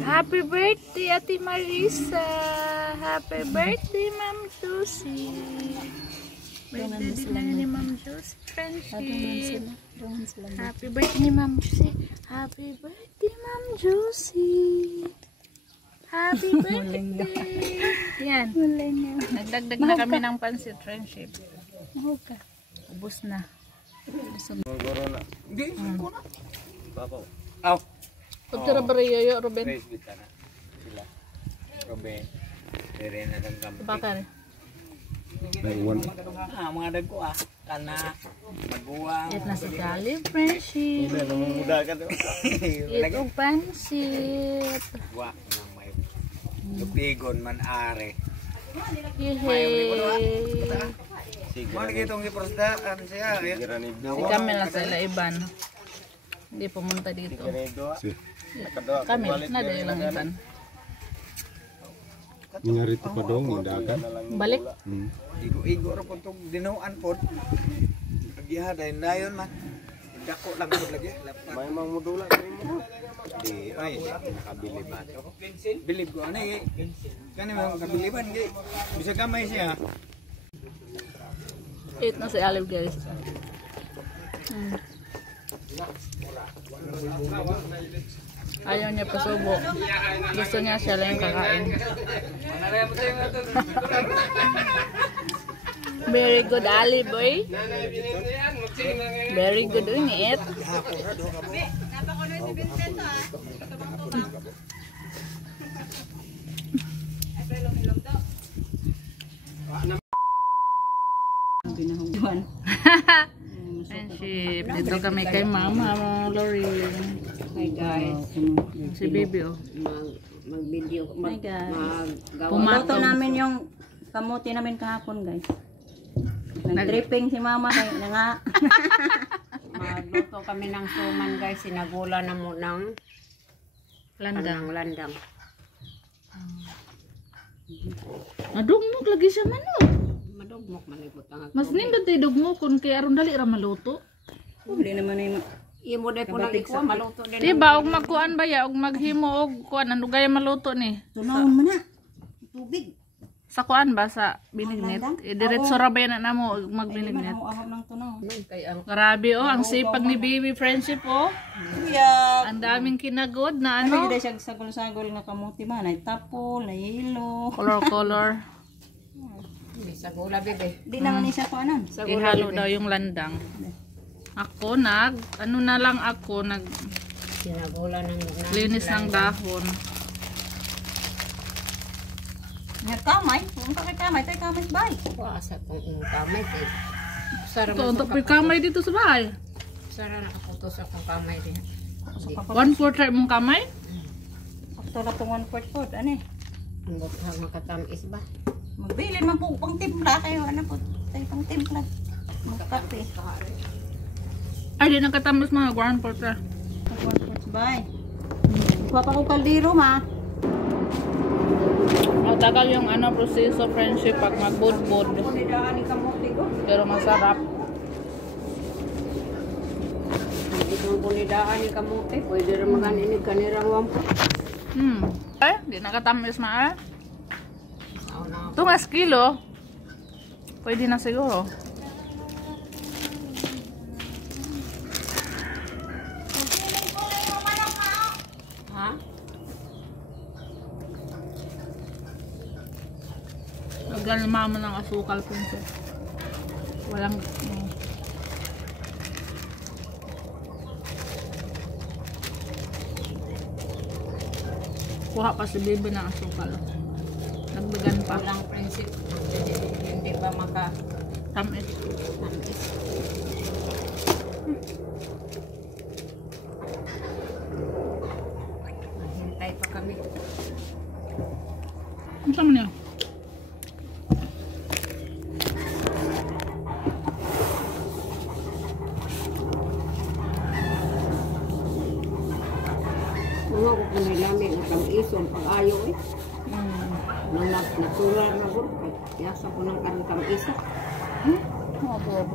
Happy birthday, Ate Marisa. Happy birthday, Ma'am Josie. Birthday din na ni Ma'am Josie. Friendship. Happy birthday ni Ma'am Josie. Happy birthday, Ma'am Josie. Happy birthday. Yan. Nagdagdag na kami ng pansit, friendship. Ubus na. Hindi, ko na. Papaw. Aw. Pagkara ba rin Ruben? Sila. Ruben. Dere na lang kami. Bakar. Mga dagko kana maguwang. Ito na si Kali, friendship. Muda ka to. Ito pansit. Wa nang may lupigon man are. Yehey. Mo ni kitong giprostaan siya. Si Kamel na sa Iban. Hindi pumunta dito. Kami, nada ilang iban. Nyari ito pa daw, dagat. Balik? Igo-igo ro kung dinuan po. Pagyahaday dayon man. Dako lang po lagi. May mang modula kini mo. Di ay nakabili ba to? Bilib ko ani. Kani mang kabiliban gi. Bisa kamay siya. Eat na si Alib, guys. Ayaw niya pasubo. Gusto niya siya lang yung kakain. Very good, Ali boy. Very good doing it. Friendship. Dito kami kay Mama Lori. Hi guys. Si Bibi oh. Mag-video. Hi guys. Pumato namin yung kamuti namin kahapon guys. Nag-tripping si Mama kay na nga. Magluto kami ng suman guys. Sinagula na mo ng landang. Nadugmok lagi siya man oh. Madugmok malibot ang Mas nindot tay dugmo kun kay aron dali ra maluto. Hindi naman yung imo day po nang ikuha maluto din. Diba og magkuan ba ya og maghimo og kuan ano gaya maluto ni? Tunawon mo na. Tubig. Sa kuan ba sa binignit? Diretso ra ba yan na mo magbinignit? Ahab ng tunaw. Kay ang Grabe oh, ang sipag ni Baby friendship oh. yeah. Ang daming kinagod na Ano ano. di siya sagol-sagol na kamuti man ay tapol, na yelo. Color. Sa gula bebe. Di naman ni siya kuanan. Ihalo daw yung landang. Ako ano na lang ako Sinagula ng linis ng dahon. Kamay, kung kay kamay, tay kamay bay. Asa kung kamay tay. Sara Ito, untuk kamay dito sa bahay. Sara nakaputos akong kamay din. 1/4 mong kamay? Akto na tong 1/4 ani. Ang butang makatamis ba? Magbili man po pang timpla kayo ano po. Tay pang timpla. Magkape. Ay, di nagkatamis mga 1/4. 1/4 bay. Kuha pa ko kaldero ma. Matagal yung ano proseso friendship pag magbudbud. Pero masarap. Itong punidaan ni kamote, pwede rin makaninig kanirang wampo. Ay, di nakatamis na eh. Ito nga kilo. Pwede na siguro. Ha? Lagyan ni mama ng asukal princess. Walang kuha pa si Bibi ng asukal. Nagdagan pa. Walang prinsip. Hindi ba maka Tamis. Hintay pa kami. Ano sa niya? Mga ko kanilamig ang kam-ison pag-ayo eh. Nung natural na ko, yasa ko ng karang kam-isa. Abo.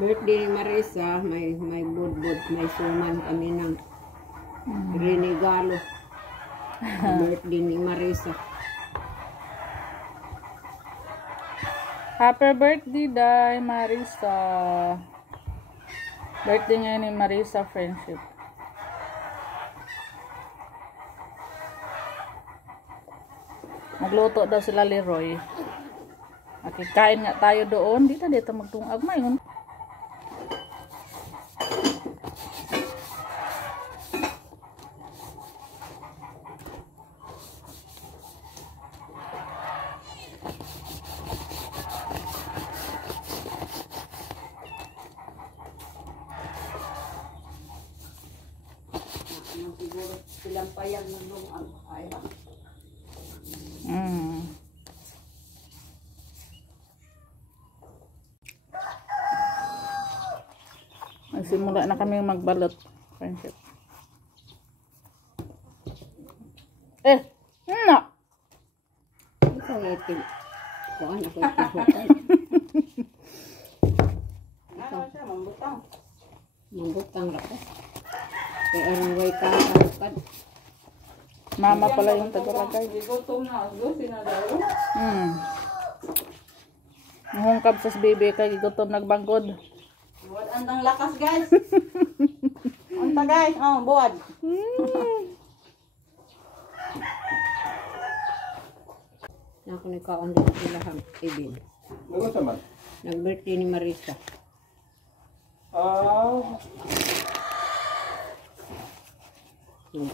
birthday ni Marisa, may budbud, may suman kami ng rinigalo. Birthday ni Marisa. Happy birthday, Day Marisa. Birthday ngayon ni Marisa Friendship. Magluto daw sila Leroy. Makikain nga tayo doon. Dito magtungag mayon. Siguro silang payag ng lungang. Ayaw. Nagsimula na kami magbalot, Friendship. No! Ikaw itin. Kuhan ako itin. Ikaw siya, mambutang. Mambutang rako. Kaya arang way ka karukad. Mama pala yung tagalagay. Gutom na ako, sinadaw. Mahungkab sa bebe kay gutom nagbanggod. Buwad andang lakas, guys. Anta, guys. Oh, buwad. Ako ni kaon din sila ibin. Ano naman? Nag-birthday ni Marisa.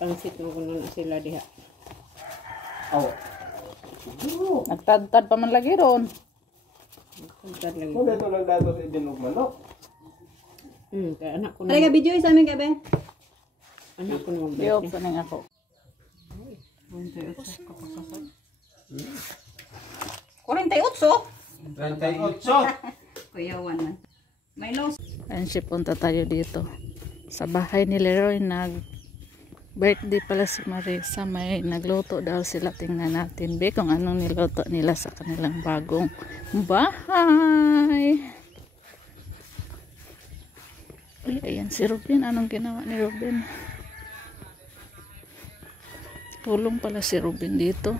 Pansit mo ko na sila diha. Nagtadtad pa man lagi ron. Nagtadtad lagi. Kung dito lang dato sa ibinog manok. Kaya anak ko na. Talaga video sa amin gabi. Anak ko na mag-birthday. Yo, paning ako. 38. Kuyawan man. May loss. Friendship, punta tayo dito. Sa bahay ni Leroy, birthday pala si Marisa. May nagluto daw sila. Tingnan natin, be, kung anong niluto nila sa kanilang bagong bahay. Ay, ayan si Ruben. Anong ginawa ni Ruben? Tulong pala si Ruben dito.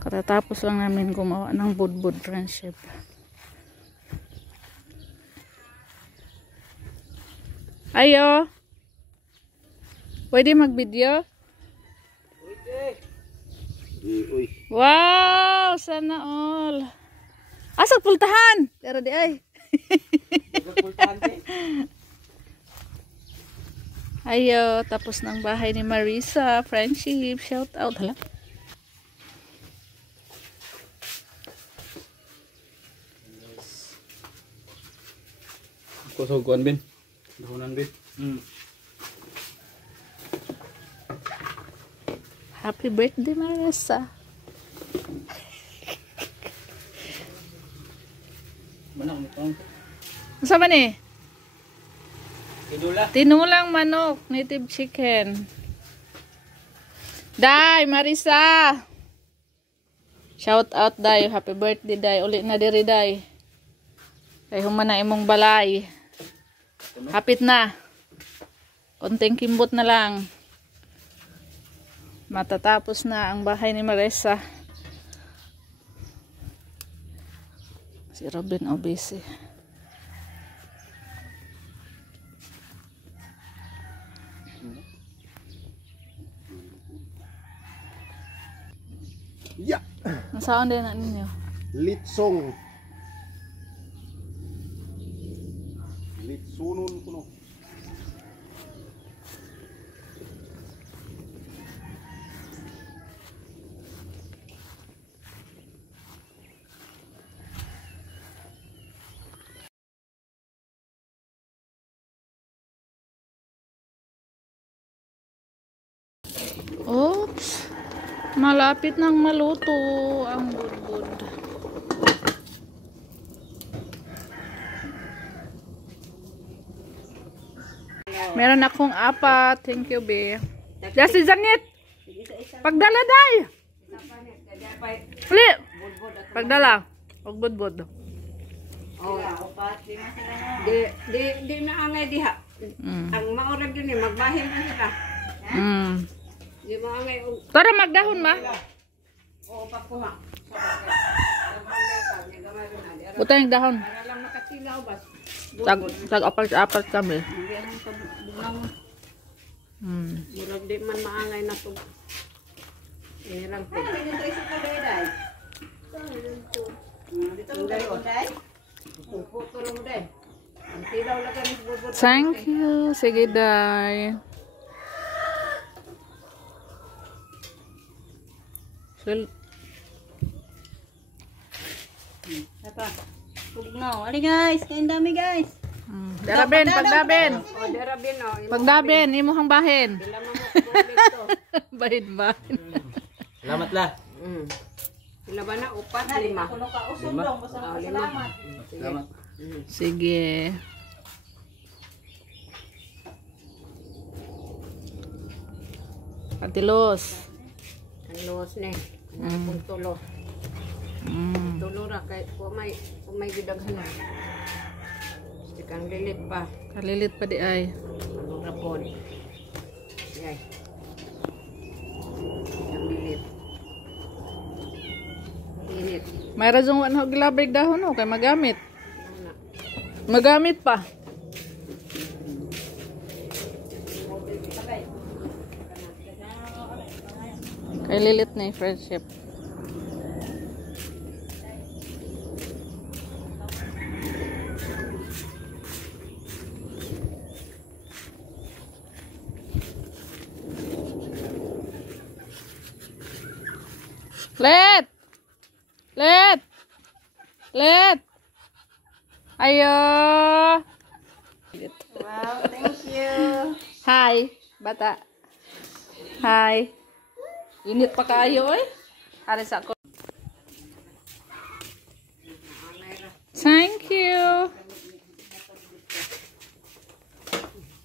Katatapos lang namin gumawa ng budbud, Friendship. Ayo. Pwede mag-video? Uy. Wow! Sana all. Asag pultahan! Pero di ay. Ayo, tapos ng bahay ni Marisa. Friendship, shout out. Hala. Kusuguan, Ben. Dahunan, Ben. Happy birthday, Marisa. Manok mo tong. Masama ni? Idula. Tinulang manok, native chicken. Day, Marisa. Shout out, Day. Happy birthday, Day. Uli na diri, Day. Kay humana imong balay. Hapit na. Konting kimbot na lang. Matatapos na ang bahay ni Marisa. Si Robin busy. Ya. Nasaan din na ninyo? Litsong. Litsunon kuno. Oops. Malapit nang maluto ang budbud. Meron akong apat. Thank you, be. Just Janit. Pagdala, Day. Uli. Pagdala. Huwag budbud. Oh, di na angay diha. Ang maurag yun magbahin na sila. Di maangay. Tara magdahon ma. Oo, pakuha. Butang yung dahon. Para lang nakatilaw ba? Tag-apart kami. Hindi lang sa bugnaw. Murag di man maangay na to. Ini lang po. Thank you. Sige, Day. Apa? Bugnaw. Ali guys, kain dami guys. Darabin, pagdabin. Oh, darabin oh. Pagdabin, imuhang bahin. Ilan mo ko Bahin. Salamat lah. Sila ba na? Upat, lima. Salamat. Salamat. Sige. Patilos. Ang luwas ni. Ang tulo. Tulo ra kay kumay gidaghan na. Kang lilit pa. Kalilit pa di ay. Ang rapon. Yay. Ang lilit. Init. May razong ano gilabig dahon kay magamit. Ano na? Magamit pa. Kay lilit na friendship. Let. Ayo. Wow, thank you. Hi, bata. Hi. Init pa kayo eh. Alis ako. Thank you.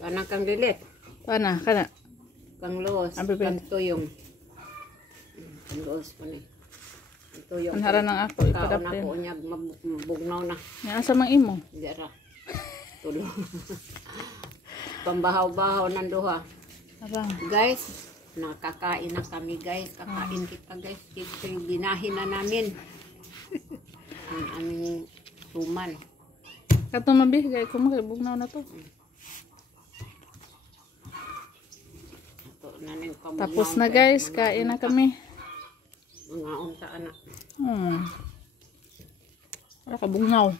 Kanang kang lilit. Pana, kana. Kang luwas. Ang bibig. Kang tuyong. Kang luwas pa ni. Tuyong. Ang hara ng ako, ipadap Kaon din. ako niya, mabugnaw na. Yan sa mang imo. Dira. Tulo. Pambahaw-bahaw ng duha. Arang. Guys, nakakain na kami guys. Kakain kita guys. Ito yung binahin na namin. Ang aming suman. Kato mabih, gay ko makibugnaw na to. Ito, nanin kabugnaw, Tapos na guys, kain na kami. Mga unta anak. Wala kabugnaw.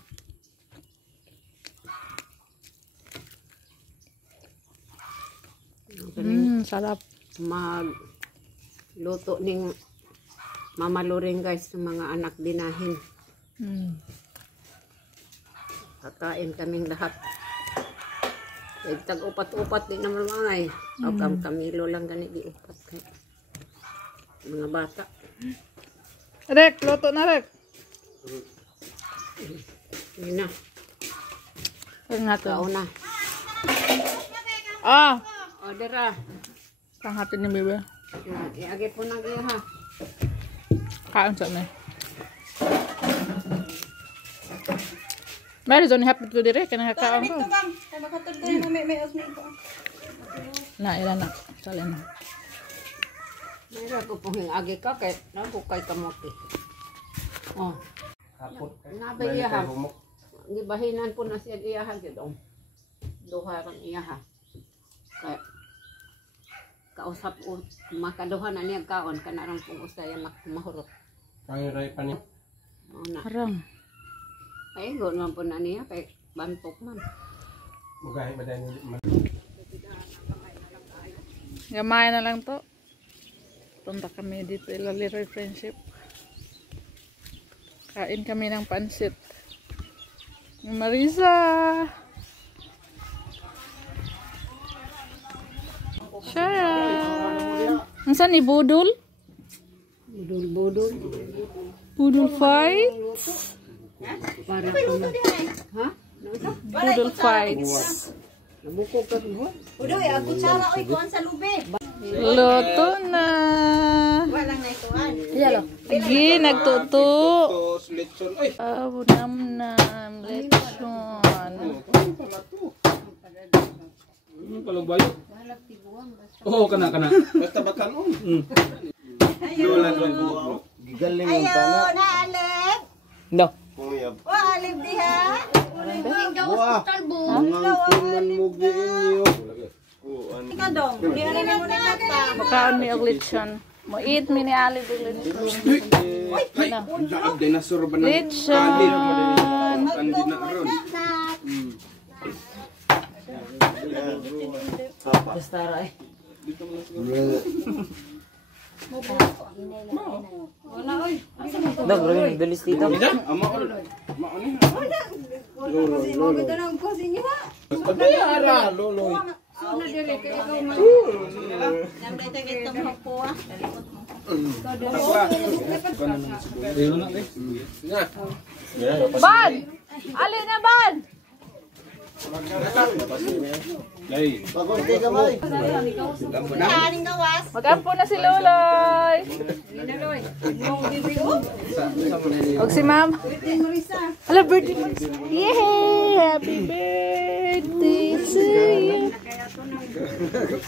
Sarap. Magluto ning Mama Loring guys sa mga anak dinahin. Kakain kaming lahat. Tag upat-upat din naman mga eh. Ang Camilo lang gani di upat kay mga bata. Rek, luto na Rek. Yun na. Ano na to? Kauna. Ah! Order ah. Panghatin ni Bibi. Iagi po nang iyo ha. Kain sa na. Meron doon hapit ko dire kana kaon ko. Na ila na. Salin. Mayroon ko pong agi ka kay nabukay kamote. Oh. Kapot. Nabay iya ha. Gibahinan po na siya iya ha gyud. Duha kan iya ha. Kay kausap o makaduha na niya kaon kanarang pong usaya mahurot. Kaya ray pa ni. Oh na. Arang. Ay go naman po na niya kay bantok man. Mugahi ba dahil Gamay na lang to. Punta kami dito ila Leroy Friendship. Kain kami ng pansit. Marisa! Sharon! Ang saan ni Budul? Budul-budul. Budul fight? Para ko na. Ha? Budul fights. Nabuko ka mo? Udoy, ako tsara oy kuan sa lube. Luto na! Walang naituan. Lagi, nagtuto. Tos, lechon. Ay! Nam-nam, lechon. Ano pala bayo? Oo, kana. Basta bakan on. Lola ko buo. Gigaling ang tana. Naalip. No. Kuyab. O, alip diha. Wah. Mga kunan mo giinyo. Ika dong. Di na mo ni mata. Makaon mi og lechon. Mo eat mi ni Ali og lechon. Dinosaur ba na? Lechon. Kandi na aron. Bilis dito. Ara, loloy. Ban! Ali na ban! Lay. Pagunti ka may. Kaning gawas. Magampo na si Loloy. Og si Ma'am. Hello, birthday mo. Yay! Happy birthday to you.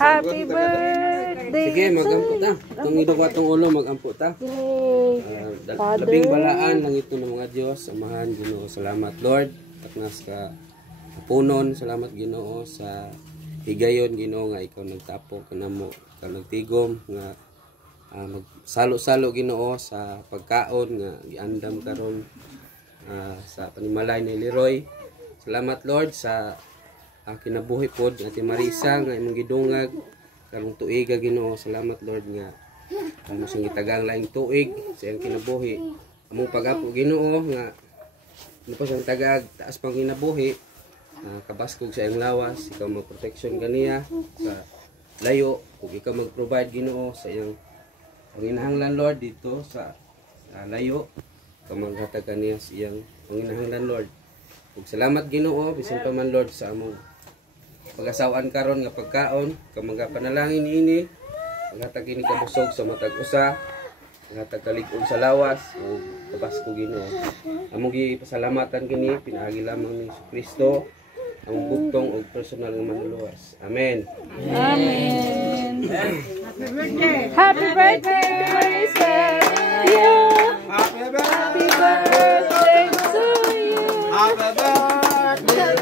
Happy birthday. Sige, mag-ampo ta. Itong idog atong ulo, mag-ampo ta. Father. Labing balaan lang ito ng mga Diyos. Amahan, Ginoo. Salamat, Lord. Taknas ka punon. Salamat, Ginoo, sa higayon, Ginoo, nga ikaw nagtapo kanamo, ikaw nagtigom nga magsalo-salo, Ginoo, sa pagkaon nga giandam karon sa panimalay ni Leroy. Salamat, Lord, sa kinabuhi pod Ate Marisa nga imong gidungag karong tuiga, Ginoo. Salamat, Lord, nga amo sing gitagang laing tuig sa iyang kinabuhi. Among pag-apo, Ginoo, nga ano pa siyang tagag taas pang kinabuhi, kabaskog sa iyang lawas, ikaw mag-protection kaniya sa layo, kung ikaw mag-provide, Ginoo, sa iyang panginahanglan, Lord, dito sa layo, ikaw maghatag kaniya sa iyang panginahanglan, Lord. Ug salamat, Ginoo, bisan pa man, Lord, sa among pag-asawaan karon nga pagkaon, ikaw magapanalangin ini, maghatag kini kabusog sa matag usa, maghatag kalig-on sa lawas, ug kabaskog, Ginoo. Among gipasalamatan kini pinaagi lamang ni Kristo ang bugtong o personal ng manluluwas. Amen. Amen. Happy birthday, Marisa. Happy Happy birthday to you. Happy birthday.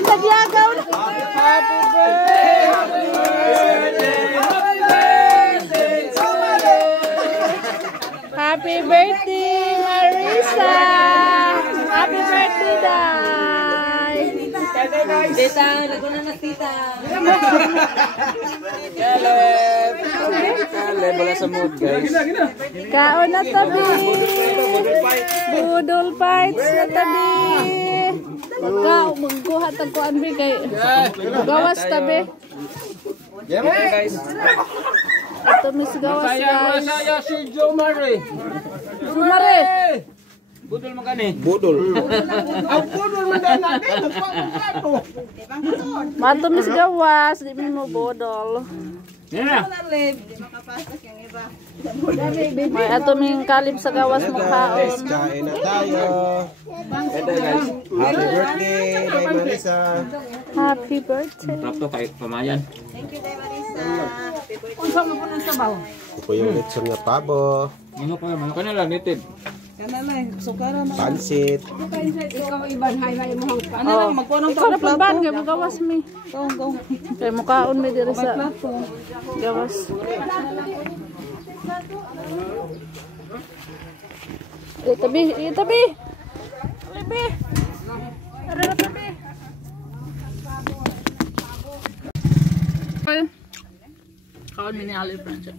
Nagyagaw na. Happy birthday. Happy birthday, Marisa. Happy birthday, Day. Tita, lagunan na tita. Kaleb, wala sa mood, guys. Kaon na tabi. Budol fights na tabi. Magkuha tagkuan bi kay gawas tabi. Guys. Ito Miss Gawas, guys. Saya si Jomare. Sumare. Budol mo kani. Budol. Ang budol man dahil natin. Nagpapagkato. Mato Miss Gawas, di mo bodol. Yan na. May ato ming kalib sa gawas mo kaon. Kain na tayo. Ito guys. Happy birthday, Day Marisa. Happy birthday. Tapos kay pamayan. Ito yung lechon nga pabo. Ano pa man kanila nitid. Pansit. Ikaw na pagban kay mo gawas mi. Kay mo kaon mi diri sa gawas. Tabi. Tabi. Ada na tabi. Kaon mi ni Ali Franco.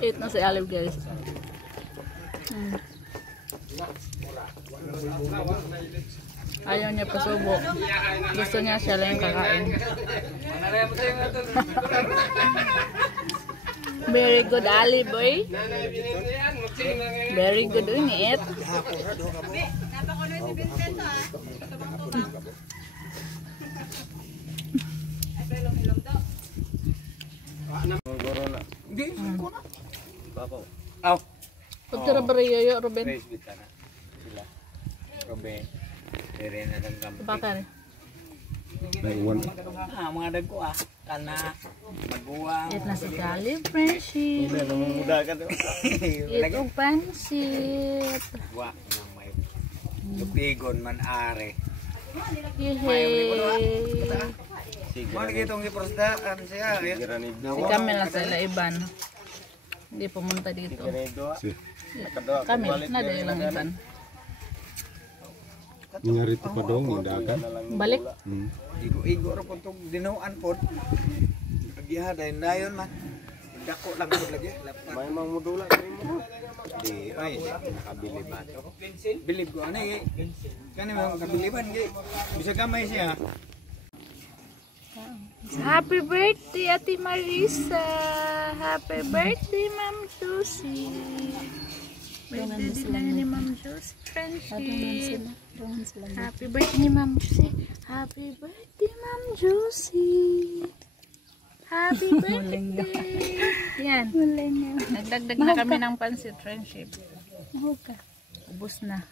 Eat na si Alib, guys. Ayaw niya pasubo. Gusto niya siya lang yung kakain. Very good, Ali boy. Very good unit. Hindi, ko na. Aw. Pagkara ba rin Ruben? Praise be ta na. Sila. Robe. Dire na lang kam. Bakar. Mga dagko kana maguwang. It na si Kali friendship. Muda ka to. Ito pansit. Wa nang may lupigon man are. Yehey. Mo ni kitong giprostaan siya. Si Camel na sa Laiban. Hindi pumunta dito. Camel, na dahil lang iban. Nyarito pa daw ng dagat. Balik. Igo-igo ra pud tong dinuan pod. Pagiha dahil nayon man. Dako lang pod lagi. May mang modula kani mo. Di ay nakabili ba to? Bilib ko ani kani mang kabiliban gi. Bisa gamay siya. Happy birthday, Ate Marisa. Happy birthday, Ma'am Josie. Birthday din na ni Ma'am Josie. Friendship. Happy birthday ni Ma'am Josie. Happy birthday, Ma'am Josie. Happy birthday. Yan. Nagdagdag na kami ng pansit, friendship. Ubus na.